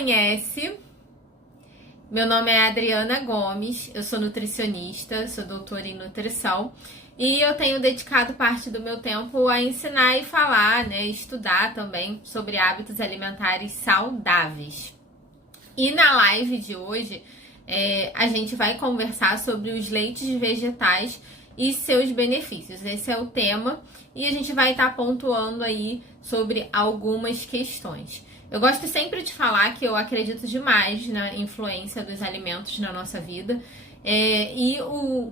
conhece, meu nome é Adriana Gomes, eu sou nutricionista, sou doutora em nutrição e eu tenho dedicado parte do meu tempo a ensinar e falar, né, estudar também sobre hábitos alimentares saudáveis. E na live de hoje, a gente vai conversar sobre os leites vegetais e seus benefícios. Esse é o tema e a gente vai estar pontuando aí sobre algumas questões. Eu gosto sempre de falar que eu acredito demais na influência dos alimentos na nossa vida e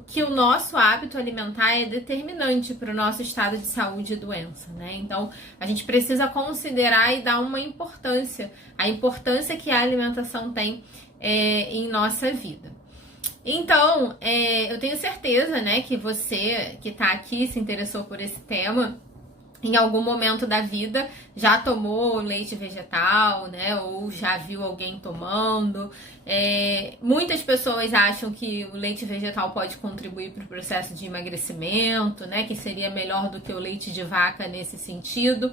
que o nosso hábito alimentar é determinante para o nosso estado de saúde e doença, né? Então, a gente precisa considerar e dar uma importância, a importância que a alimentação tem em nossa vida. Então, eu tenho certeza, né, que você que está aqui se interessou por esse tema, em algum momento da vida já tomou leite vegetal, né? Ou já viu alguém tomando. Muitas pessoas acham que o leite vegetal pode contribuir para o processo de emagrecimento, né? Que seria melhor do que o leite de vaca nesse sentido.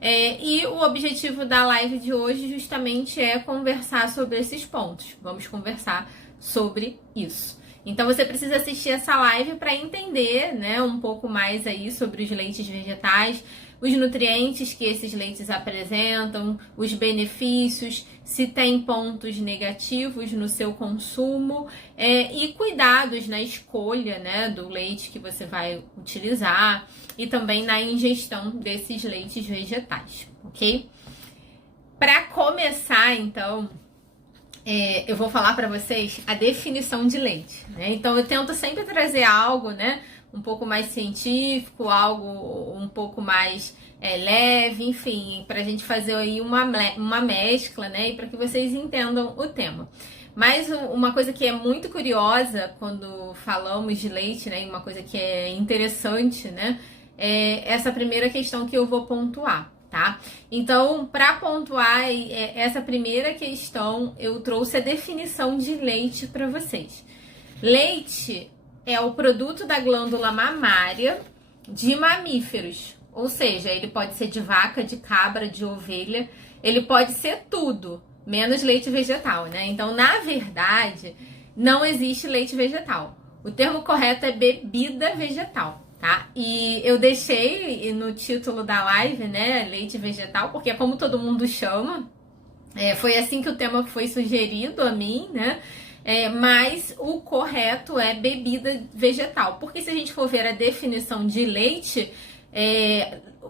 E o objetivo da live de hoje justamente é conversar sobre esses pontos. Vamos conversar sobre isso. Então você precisa assistir essa live para entender, né, um pouco mais aí sobre os leites vegetais, os nutrientes que esses leites apresentam, os benefícios, se tem pontos negativos no seu consumo e cuidados na escolha, né, do leite que você vai utilizar e também na ingestão desses leites vegetais, ok? Para começar, então, eu vou falar para vocês a definição de leite, né? Então eu tento sempre trazer algo, né, um pouco mais científico, algo um pouco mais leve, enfim, para a gente fazer aí uma mescla, né, e para que vocês entendam o tema. Mas uma coisa que é muito curiosa quando falamos de leite, né, e uma coisa que é interessante, né, é essa primeira questão que eu vou pontuar. Tá? Então, para pontuar essa primeira questão, eu trouxe a definição de leite para vocês. Leite é o produto da glândula mamária de mamíferos, ou seja, ele pode ser de vaca, de cabra, de ovelha, ele pode ser tudo, menos leite vegetal, né? Então, na verdade, não existe leite vegetal. O termo correto é bebida vegetal. Tá? E eu deixei no título da live, né, leite vegetal, porque é como todo mundo chama. Foi assim que o tema foi sugerido a mim, né? Mas o correto é bebida vegetal, porque se a gente for ver a definição de leite,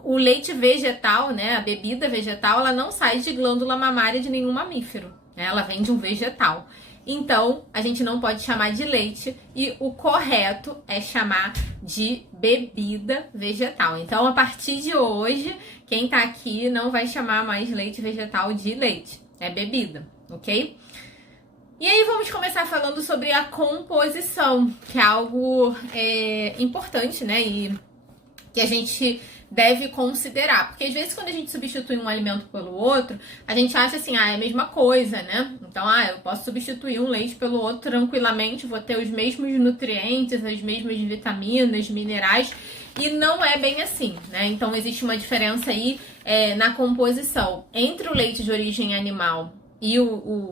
o leite vegetal, né, a bebida vegetal, ela não sai de glândula mamária de nenhum mamífero, né? Ela vem de um vegetal. Então, a gente não pode chamar de leite e o correto é chamar de bebida vegetal. Então, a partir de hoje, quem tá aqui não vai chamar mais leite vegetal de leite, é bebida, ok? E aí, vamos começar falando sobre a composição, que é algo importante, né? E que a gente deve considerar, porque às vezes quando a gente substitui um alimento pelo outro, a gente acha assim, é a mesma coisa, né? Então, eu posso substituir um leite pelo outro tranquilamente, vou ter os mesmos nutrientes, as mesmas vitaminas, minerais, e não é bem assim, né? Então, existe uma diferença aí na composição entre o leite de origem animal e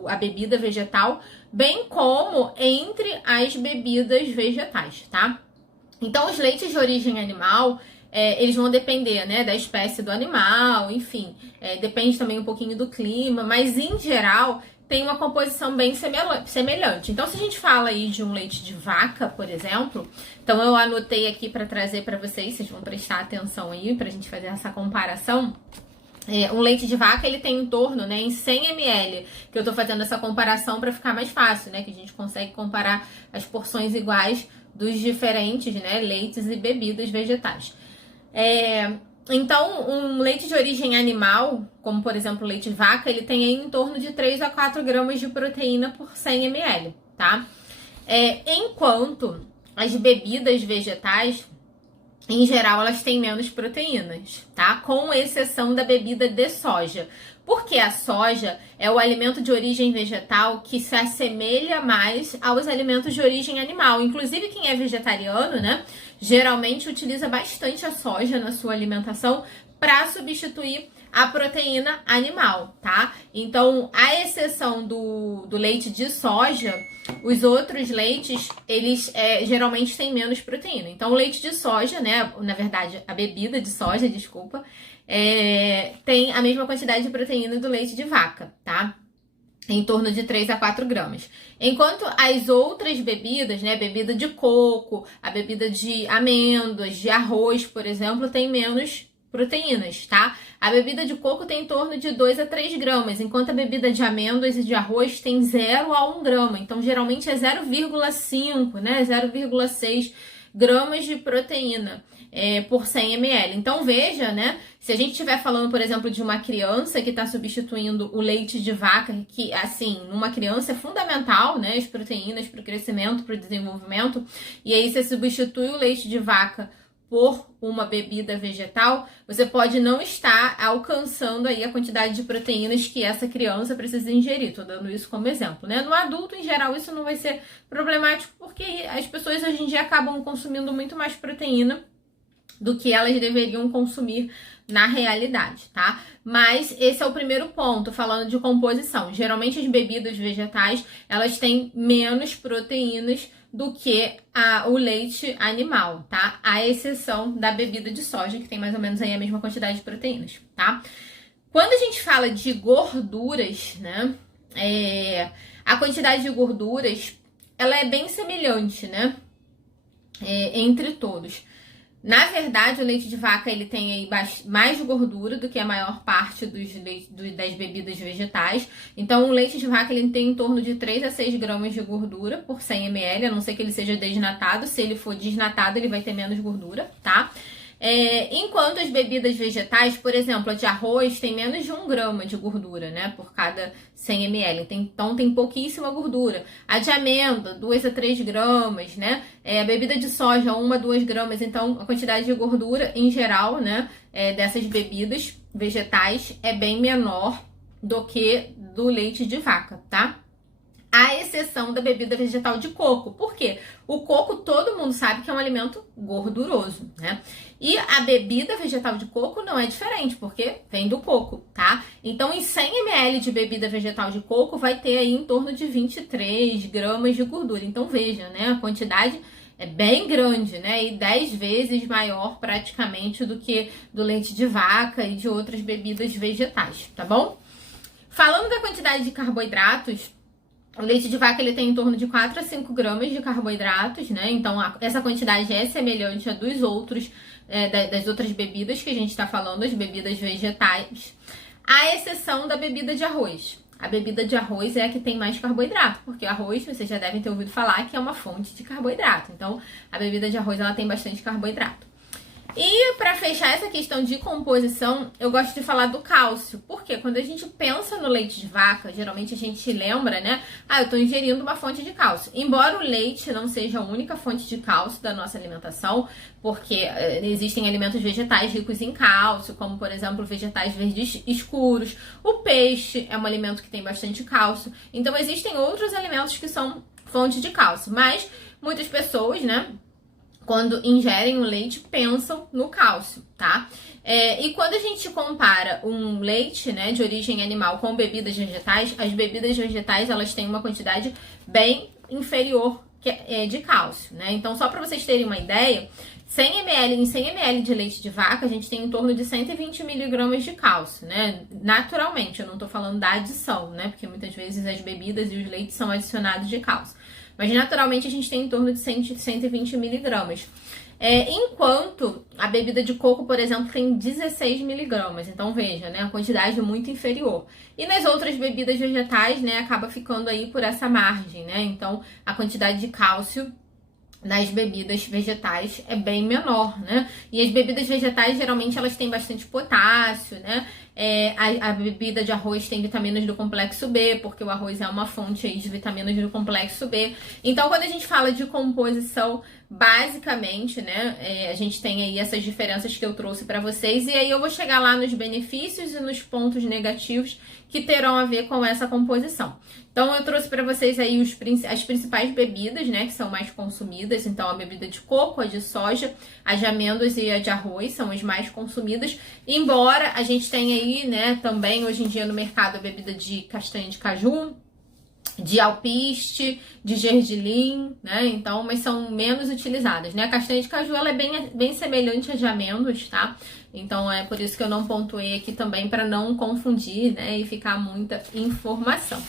a bebida vegetal, bem como entre as bebidas vegetais, tá? Então, os leites de origem animal, eles vão depender, né, da espécie do animal, enfim, depende também um pouquinho do clima, mas em geral tem uma composição bem semelhante. Então, se a gente fala aí de um leite de vaca, por exemplo, então eu anotei aqui para trazer para vocês vão prestar atenção aí para a gente fazer essa comparação. Um leite de vaca, ele tem em torno, né, em 100 ml, que eu tô fazendo essa comparação para ficar mais fácil, né, que a gente consegue comparar as porções iguais dos diferentes, né, leites e bebidas vegetais. Então, um leite de origem animal, como por exemplo o leite de vaca, ele tem aí em torno de 3 a 4 gramas de proteína por 100 ml, tá? Enquanto as bebidas vegetais, em geral, elas têm menos proteínas, tá? Com exceção da bebida de soja. Porque a soja é o alimento de origem vegetal que se assemelha mais aos alimentos de origem animal. Inclusive, quem é vegetariano, né, geralmente utiliza bastante a soja na sua alimentação para substituir a proteína animal, tá? Então, à exceção do leite de soja, os outros leites, eles geralmente têm menos proteína. Então, o leite de soja, né? Na verdade, a bebida de soja, desculpa, tem a mesma quantidade de proteína do leite de vaca, tá? Em torno de 3 a 4 gramas. Enquanto as outras bebidas, né, bebida de coco, a bebida de amêndoas, de arroz, por exemplo, tem menos proteínas, tá? A bebida de coco tem em torno de 2 a 3 gramas, enquanto a bebida de amêndoas e de arroz tem 0 a 1 grama. Então, geralmente é 0,5, né, 0,6 gramas de proteína por 100 ml. Então, veja, né, se a gente estiver falando, por exemplo, de uma criança que está substituindo o leite de vaca, que, assim, numa criança é fundamental, né, as proteínas para o crescimento, para o desenvolvimento, e aí você substitui o leite de vaca por uma bebida vegetal, você pode não estar alcançando aí a quantidade de proteínas que essa criança precisa ingerir. Tô dando isso como exemplo, né? No adulto, em geral, isso não vai ser problemático, porque as pessoas hoje em dia acabam consumindo muito mais proteína do que elas deveriam consumir na realidade, tá? Mas esse é o primeiro ponto, falando de composição. Geralmente as bebidas vegetais, elas têm menos proteínas do que o leite animal, tá? À exceção da bebida de soja, que tem mais ou menos aí a mesma quantidade de proteínas, tá? Quando a gente fala de gorduras, né? A quantidade de gorduras, ela é bem semelhante, né? Entre todos. Na verdade, o leite de vaca ele tem aí mais gordura do que a maior parte das bebidas vegetais. Então, o leite de vaca ele tem em torno de 3 a 6 gramas de gordura por 100 ml, a não ser que ele seja desnatado. Se ele for desnatado, ele vai ter menos gordura, tá? Enquanto as bebidas vegetais, por exemplo, a de arroz tem menos de 1 grama de gordura, né, por cada 100 ml, então tem pouquíssima gordura. A de amêndoa, 2 a 3 gramas, né, a bebida de soja, 1 a 2 gramas, então a quantidade de gordura em geral, né, dessas bebidas vegetais é bem menor do que do leite de vaca, tá? À exceção da bebida vegetal de coco. Por quê? O coco todo mundo sabe que é um alimento gorduroso, né? E a bebida vegetal de coco não é diferente, porque vem do coco, tá? Então, em 100 ml de bebida vegetal de coco, vai ter aí em torno de 23 gramas de gordura. Então, veja, né? A quantidade é bem grande, né? E 10 vezes maior praticamente do que do leite de vaca e de outras bebidas vegetais, tá bom? Falando da quantidade de carboidratos, o leite de vaca ele tem em torno de 4 a 5 gramas de carboidratos, né? Então, essa quantidade é semelhante a dos outros, das outras bebidas que a gente está falando, as bebidas vegetais, à exceção da bebida de arroz. A bebida de arroz é a que tem mais carboidrato, porque arroz, vocês já devem ter ouvido falar que é uma fonte de carboidrato. Então, a bebida de arroz ela tem bastante carboidrato. E para fechar essa questão de composição, eu gosto de falar do cálcio. Porque quando a gente pensa no leite de vaca, geralmente a gente lembra, né? Eu estou ingerindo uma fonte de cálcio. Embora o leite não seja a única fonte de cálcio da nossa alimentação, porque existem alimentos vegetais ricos em cálcio, como por exemplo vegetais verdes escuros. O peixe é um alimento que tem bastante cálcio. Então existem outros alimentos que são fonte de cálcio. Mas muitas pessoas, né, quando ingerem o leite, pensam no cálcio, tá? E quando a gente compara um leite, né, de origem animal com bebidas vegetais, as bebidas vegetais, elas têm uma quantidade bem inferior de cálcio, né? Então, só para vocês terem uma ideia, 100 ml de leite de vaca, a gente tem em torno de 120 miligramas de cálcio, né? Naturalmente, eu não tô falando da adição, né? Porque muitas vezes as bebidas e os leites são adicionados de cálcio. Mas naturalmente a gente tem em torno de 120 miligramas. Enquanto a bebida de coco, por exemplo, tem 16 miligramas. Então veja, né? A quantidade é muito inferior. E nas outras bebidas vegetais, né? Acaba ficando aí por essa margem, né? Então a quantidade de cálcio nas bebidas vegetais é bem menor, né? E as bebidas vegetais, geralmente, elas têm bastante potássio, né? A bebida de arroz tem vitaminas do complexo B, porque o arroz é uma fonte aí de vitaminas do complexo B. Então, quando a gente fala de composição, basicamente, né, a gente tem aí essas diferenças que eu trouxe para vocês. E aí eu vou chegar lá nos benefícios e nos pontos negativos que terão a ver com essa composição. Então, eu trouxe para vocês aí as principais bebidas, né, que são mais consumidas. Então, a bebida de coco, a de soja, a de amêndoas e a de arroz são as mais consumidas. Embora a gente tenha aí aí, né, também hoje em dia no mercado a bebida de castanha de caju, de alpiste, de gergelim, né? Então, mas são menos utilizadas, né? A castanha de caju, ela é bem semelhante a de amêndoas, tá? Então, é por isso que eu não pontuei aqui também, para não confundir, né? E ficar muita informação.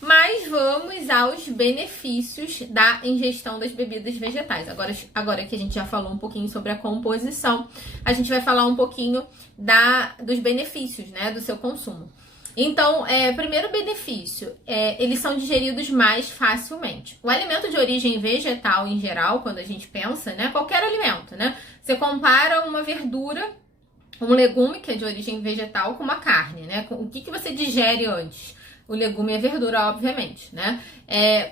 Mas vamos aos benefícios da ingestão das bebidas vegetais. Agora que a gente já falou um pouquinho sobre a composição, a gente vai falar um pouquinho dos benefícios, né? Do seu consumo. Então, primeiro benefício, eles são digeridos mais facilmente. O alimento de origem vegetal, em geral, quando a gente pensa, né? Qualquer alimento, né? Você compara uma verdura, um legume que é de origem vegetal com uma carne, né? O que você digere antes? O legume e a verdura, obviamente, né?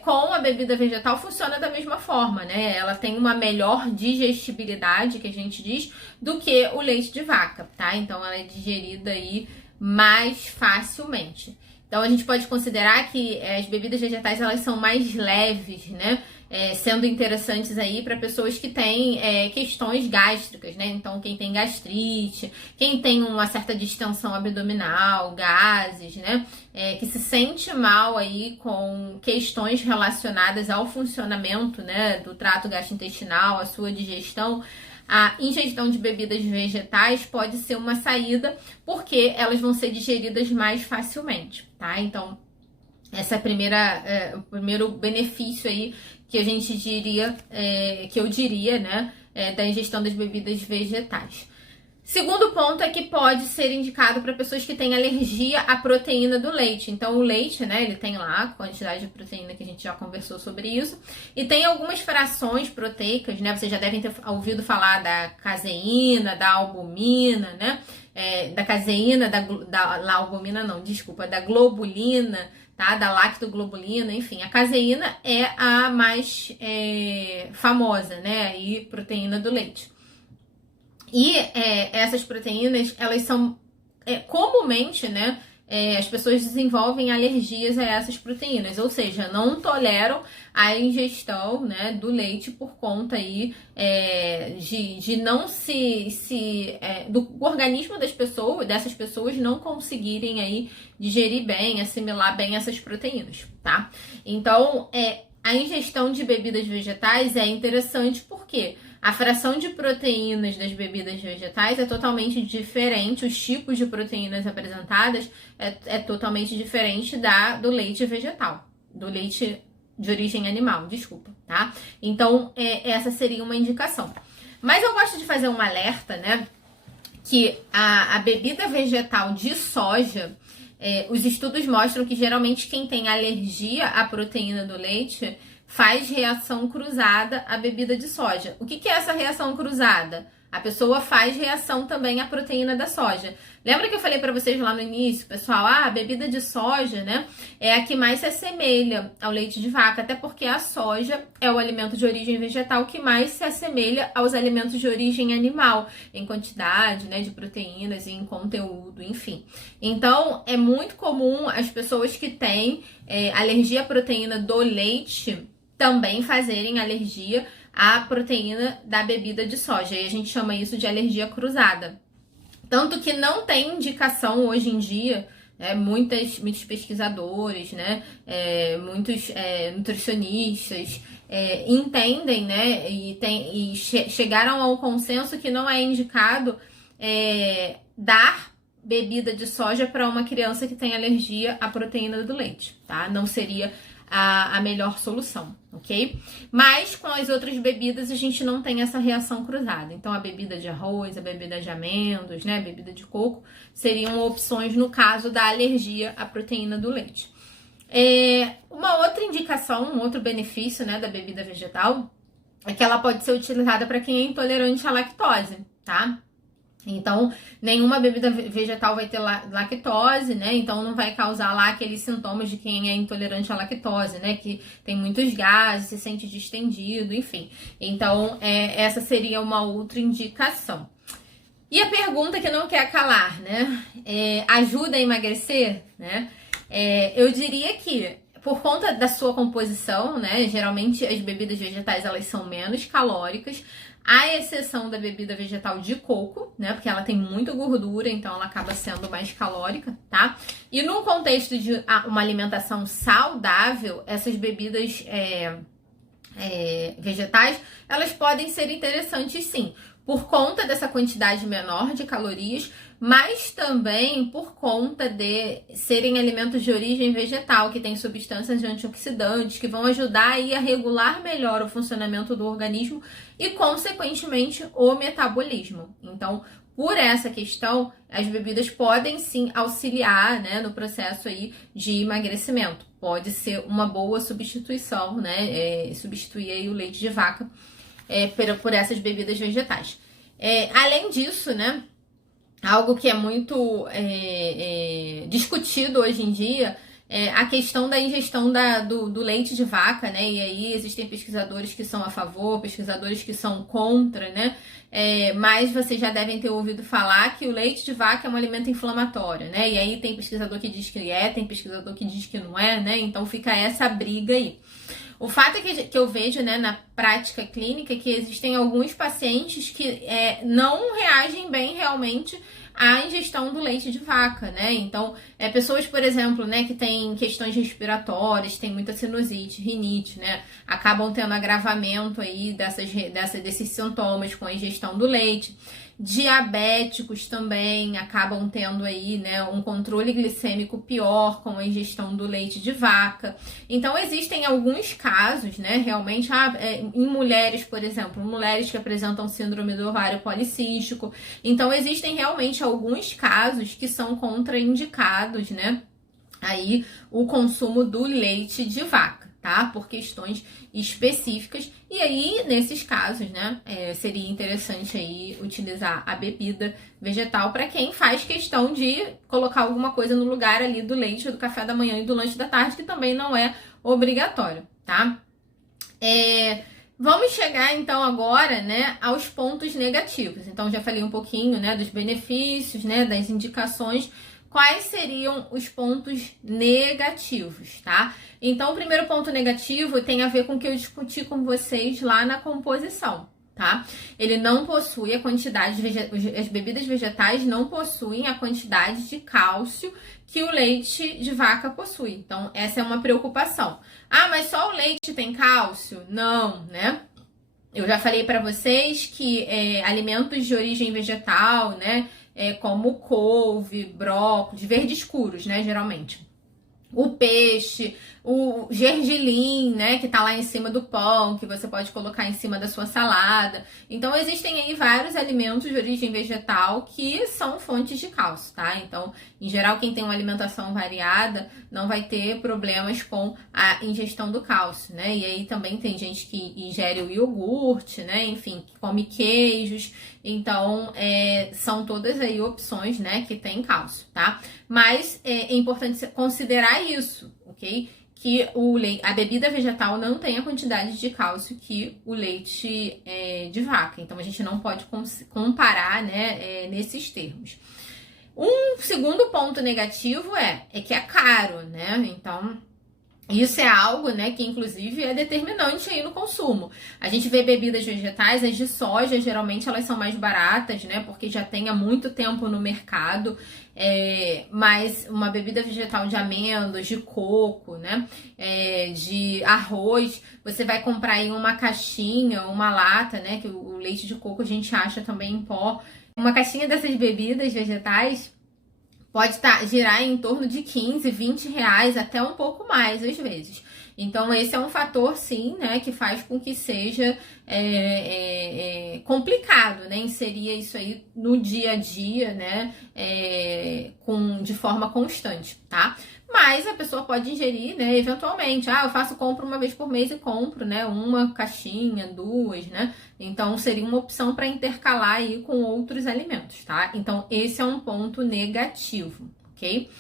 Com a bebida vegetal funciona da mesma forma, né? Ela tem uma melhor digestibilidade, que a gente diz, do que o leite de vaca, tá? Então, ela é digerida aí mais facilmente. Então a gente pode considerar que as bebidas vegetais elas são mais leves, né? Sendo interessantes aí para pessoas que têm questões gástricas, né? Então quem tem gastrite, quem tem uma certa distensão abdominal, gases, né? Que se sente mal aí com questões relacionadas ao funcionamento, né? Do trato gastrointestinal, a sua digestão. A ingestão de bebidas vegetais pode ser uma saída porque elas vão ser digeridas mais facilmente, tá? Então, essa é o primeiro benefício aí que a gente diria, que eu diria, né, da ingestão das bebidas vegetais. Segundo ponto é que pode ser indicado para pessoas que têm alergia à proteína do leite. Então, o leite, né, ele tem lá a quantidade de proteína que a gente já conversou sobre isso. E tem algumas frações proteicas, né? Vocês já devem ter ouvido falar da caseína, da albumina, né? Da caseína, da albumina não, desculpa, da globulina, tá? Da lactoglobulina, enfim. A caseína é a mais famosa, né? E proteína do leite. E essas proteínas, elas são comumente, né? As pessoas desenvolvem alergias a essas proteínas, ou seja, não toleram a ingestão, né, do leite por conta aí de não do organismo dessas pessoas não conseguirem aí digerir bem, assimilar bem essas proteínas, tá? Então, a ingestão de bebidas vegetais é interessante porque a fração de proteínas das bebidas vegetais é totalmente diferente, os tipos de proteínas apresentadas é totalmente diferente do leite vegetal, do leite de origem animal, desculpa, tá? Então, essa seria uma indicação. Mas eu gosto de fazer um alerta, né, que a bebida vegetal de soja, os estudos mostram que geralmente quem tem alergia à proteína do leite faz reação cruzada à bebida de soja. O que é essa reação cruzada? A pessoa faz reação também à proteína da soja. Lembra que eu falei para vocês lá no início, pessoal? A bebida de soja, né, é a que mais se assemelha ao leite de vaca, até porque a soja é o alimento de origem vegetal que mais se assemelha aos alimentos de origem animal, em quantidade, né, de proteínas e em conteúdo, enfim. Então, é muito comum as pessoas que têm alergia à proteína do leite também fazerem alergia à proteína da bebida de soja. E a gente chama isso de alergia cruzada. Tanto que não tem indicação hoje em dia, muitos pesquisadores, né, muitos nutricionistas entendem, né, e chegaram ao consenso que não é indicado dar bebida de soja para uma criança que tem alergia à proteína do leite, tá? Não seria a melhor solução, ok? Mas com as outras bebidas a gente não tem essa reação cruzada. Então a bebida de arroz, a bebida de amêndoas, né, a bebida de coco seriam opções no caso da alergia à proteína do leite. Uma outra indicação, um outro benefício, né, da bebida vegetal é que ela pode ser utilizada para quem é intolerante à lactose, tá? Então, nenhuma bebida vegetal vai ter lactose, né? Então, não vai causar lá aqueles sintomas de quem é intolerante à lactose, né? Que tem muitos gases, se sente distendido, enfim. Então, essa seria uma outra indicação. E a pergunta que não quer calar, né? Ajuda a emagrecer, né? Eu diria que, por conta da sua composição, né? Geralmente, as bebidas vegetais, elas são menos calóricas. à exceção da bebida vegetal de coco, né? Porque ela tem muita gordura, então ela acaba sendo mais calórica, tá? E no contexto de uma alimentação saudável, essas bebidas vegetais, elas podem ser interessantes sim, por conta dessa quantidade menor de calorias, mas também por conta de serem alimentos de origem vegetal, que têm substâncias antioxidantes, que vão ajudar aí a regular melhor o funcionamento do organismo e, consequentemente, o metabolismo. Então, por essa questão, as bebidas podem sim auxiliar, né, no processo aí de emagrecimento. Pode ser uma boa substituição, né, substituir aí o leite de vaca por essas bebidas vegetais. Além disso, né, algo que é muito discutido hoje em dia é a questão da ingestão do leite de vaca, né? E aí existem pesquisadores que são a favor, pesquisadores que são contra, né? Mas vocês já devem ter ouvido falar que o leite de vaca é um alimento inflamatório, né? E aí tem pesquisador que diz que tem pesquisador que diz que não é, né? Então fica essa briga aí. O fato é que eu vejo, né, na prática clínica, que existem alguns pacientes que não reagem bem realmente à ingestão do leite de vaca, né? Então, pessoas, por exemplo, né, que têm questões respiratórias, têm muita sinusite, rinite, né, acabam tendo agravamento aí desses sintomas com a ingestão do leite. Diabéticos também acabam tendo aí, né, um controle glicêmico pior com a ingestão do leite de vaca. Então, existem alguns casos, né, realmente, em mulheres, por exemplo, mulheres que apresentam síndrome do ovário policístico. Então, existem realmente alguns casos que são contraindicados, né, aí o consumo do leite de vaca, tá? Por questões específicas. E aí, nesses casos, né, seria interessante aí utilizar a bebida vegetal para quem faz questão de colocar alguma coisa no lugar ali do leite, do café da manhã e do lanche da tarde, que também não é obrigatório, tá? Vamos chegar então agora, né, aos pontos negativos. Então, já falei um pouquinho, né, dos benefícios, né, das indicações. Quais seriam os pontos negativos, tá? Então, o primeiro ponto negativo tem a ver com o que eu discuti com vocês lá na composição, tá? Ele não possui a quantidade, as bebidas vegetais não possuem a quantidade de cálcio que o leite de vaca possui. Então, essa é uma preocupação. Ah, mas só o leite tem cálcio? Não, né? Eu já falei para vocês que alimentos de origem vegetal, né, como couve, brócolis, verdes escuros, né, geralmente. O peixe, o gergelim, né, que tá lá em cima do pão, que você pode colocar em cima da sua salada. Então, existem aí vários alimentos de origem vegetal que são fontes de cálcio, tá? Então, em geral, quem tem uma alimentação variada não vai ter problemas com a ingestão do cálcio, né? E aí também tem gente que ingere o iogurte, né? Enfim, que come queijos. Então, são todas aí opções, né, que tem cálcio, tá? Mas é importante considerar isso, ok? Que a bebida vegetal não tem a quantidade de cálcio que o leite de vaca. Então, a gente não pode comparar, né, nesses termos. Um segundo ponto negativo é que é caro, né? Então, isso é algo, né, que inclusive é determinante aí no consumo. A gente vê bebidas vegetais, as de soja, geralmente elas são mais baratas, né, porque já tem há muito tempo no mercado, mas uma bebida vegetal de amêndoas, de coco, né, de arroz, você vai comprar aí uma caixinha, uma lata, né, que o leite de coco a gente acha também em pó. Uma caixinha dessas bebidas vegetais pode girar em torno de 15, 20 reais, até um pouco mais às vezes. Então, esse é um fator, sim, né, que faz com que seja complicado, né, inserir isso aí no dia a dia, né, de forma constante, tá? Mas a pessoa pode ingerir, né, eventualmente. Eu compro uma vez por mês e compro, né, uma caixinha, duas, né? Então, seria uma opção para intercalar aí com outros alimentos, tá? Então, esse é um ponto negativo, ok?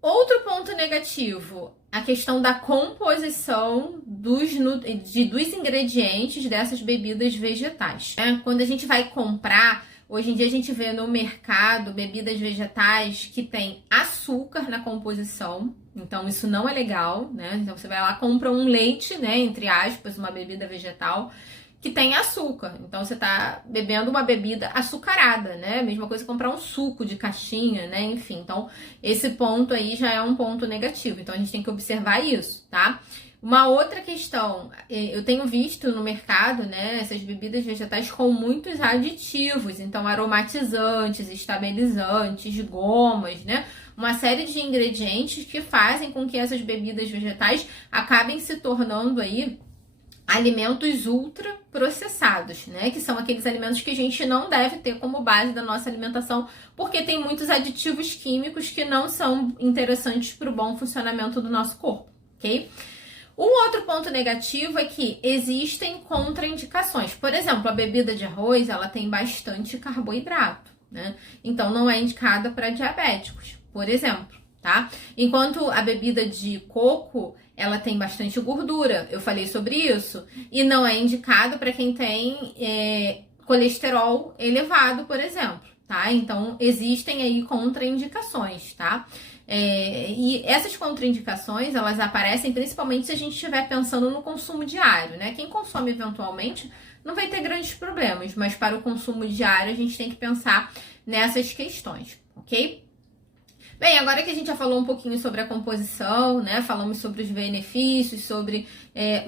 Outro ponto negativo, a questão da composição dos ingredientes dessas bebidas vegetais, né? Quando a gente vai comprar, hoje em dia a gente vê no mercado bebidas vegetais que tem açúcar na composição, então isso não é legal, né? Então você vai lá, compra um leite, né, entre aspas, uma bebida vegetal, que tem açúcar. Então você tá bebendo uma bebida açucarada, né? Mesma coisa que comprar um suco de caixinha, né? Enfim, então esse ponto aí já é um ponto negativo. Então a gente tem que observar isso, tá? Uma outra questão, eu tenho visto no mercado, né, essas bebidas vegetais com muitos aditivos, então aromatizantes, estabilizantes, gomas, né? Uma série de ingredientes que fazem com que essas bebidas vegetais acabem se tornando aí alimentos ultra processados, né? Que são aqueles alimentos que a gente não deve ter como base da nossa alimentação, porque tem muitos aditivos químicos que não são interessantes para o bom funcionamento do nosso corpo, ok? Um outro ponto negativo é que existem contraindicações. Por exemplo, a bebida de arroz, ela tem bastante carboidrato, né? Então não é indicada para diabéticos, por exemplo, tá? Enquanto a bebida de coco, ela tem bastante gordura. Eu falei sobre isso. E não é indicada para quem tem colesterol elevado, por exemplo, tá? Então existem aí contraindicações, tá? E essas contraindicações, elas aparecem principalmente se a gente estiver pensando no consumo diário, né? Quem consome eventualmente não vai ter grandes problemas, mas para o consumo diário a gente tem que pensar nessas questões, ok? Bem, agora que a gente já falou um pouquinho sobre a composição, né? Falamos sobre os benefícios, sobre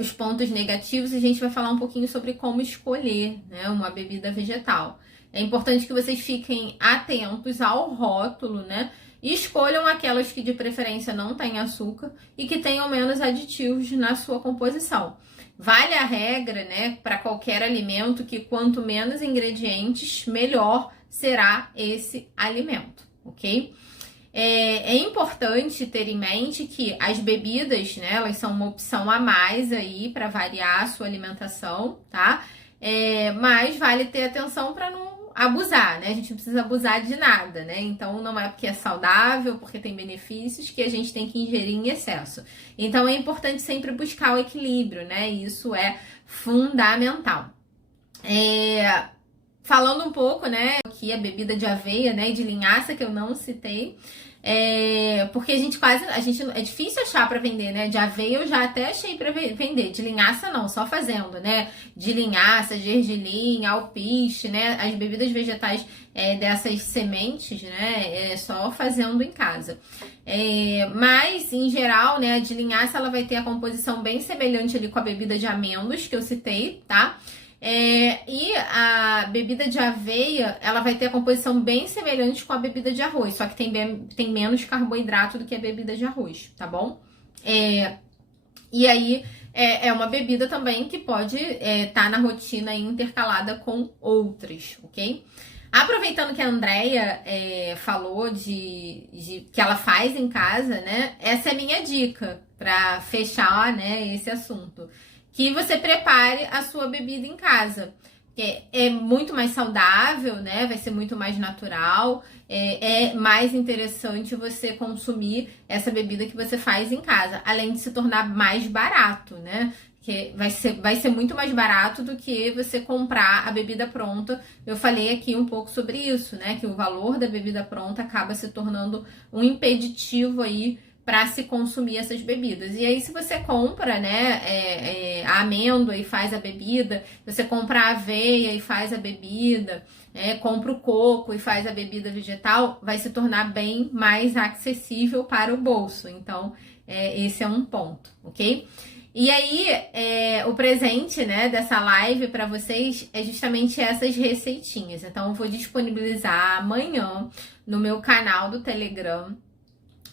os pontos negativos, a gente vai falar um pouquinho sobre como escolher, né, uma bebida vegetal. É importante que vocês fiquem atentos ao rótulo, né? E escolham aquelas que de preferência não têm açúcar e que tenham menos aditivos na sua composição. Vale a regra, né, para qualquer alimento, que quanto menos ingredientes, melhor será esse alimento, ok? É importante ter em mente que as bebidas, né, elas são uma opção a mais aí para variar a sua alimentação, tá? Mas vale ter atenção para não abusar, né? A gente não precisa abusar de nada, né? Então não é porque é saudável, porque tem benefícios, que a gente tem que ingerir em excesso. Então é importante sempre buscar o equilíbrio, né? Isso é fundamental. Falando um pouco, né, aqui a bebida de aveia, né, e de linhaça, que eu não citei, porque é difícil achar para vender, né? De aveia eu já até achei para vender, de linhaça não, só fazendo, né? De linhaça, gergelim, alpiste, né? As bebidas vegetais dessas sementes, né? Só fazendo em casa. Mas, em geral, né, a de linhaça ela vai ter a composição bem semelhante ali com a bebida de amêndoas que eu citei, tá? E a bebida de aveia, ela vai ter a composição bem semelhante com a bebida de arroz, só que tem menos carboidrato do que a bebida de arroz, tá bom? E aí, é uma bebida também que pode estar na rotina intercalada com outras, ok? Aproveitando que a Andrea falou de que ela faz em casa, né? Essa é a minha dica para fechar, né, esse assunto. Que você prepare a sua bebida em casa. É muito mais saudável, né? Vai ser muito mais natural. É mais interessante você consumir essa bebida que você faz em casa. Além de se tornar mais barato, né? Que vai ser muito mais barato do que você comprar a bebida pronta. Eu falei aqui um pouco sobre isso, né? Que o valor da bebida pronta acaba se tornando um impeditivo aí para se consumir essas bebidas. E aí, se você compra, né, a amêndoa e faz a bebida, você compra a aveia e faz a bebida, compra o coco e faz a bebida vegetal, vai se tornar bem mais acessível para o bolso. Então, esse é um ponto, ok? E aí, o presente, né, dessa live para vocês é justamente essas receitinhas. Então, eu vou disponibilizar amanhã no meu canal do Telegram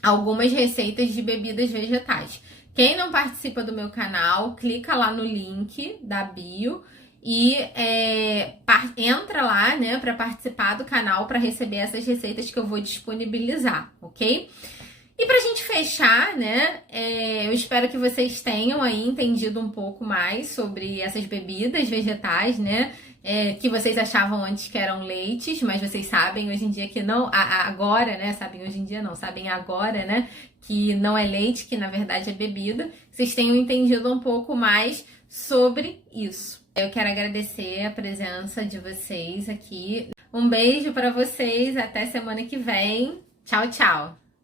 algumas receitas de bebidas vegetais. Quem não participa do meu canal, clica lá no link da bio e entra lá, né, para participar do canal para receber essas receitas que eu vou disponibilizar, ok? E pra gente fechar, né, eu espero que vocês tenham aí entendido um pouco mais sobre essas bebidas vegetais, né, que vocês achavam antes que eram leites, mas vocês sabem hoje em dia que não, agora, né, sabem hoje em dia não, sabem agora, né, que não é leite, que na verdade é bebida. Vocês tenham entendido um pouco mais sobre isso. Eu quero agradecer a presença de vocês aqui. Um beijo pra vocês, até semana que vem. Tchau, tchau!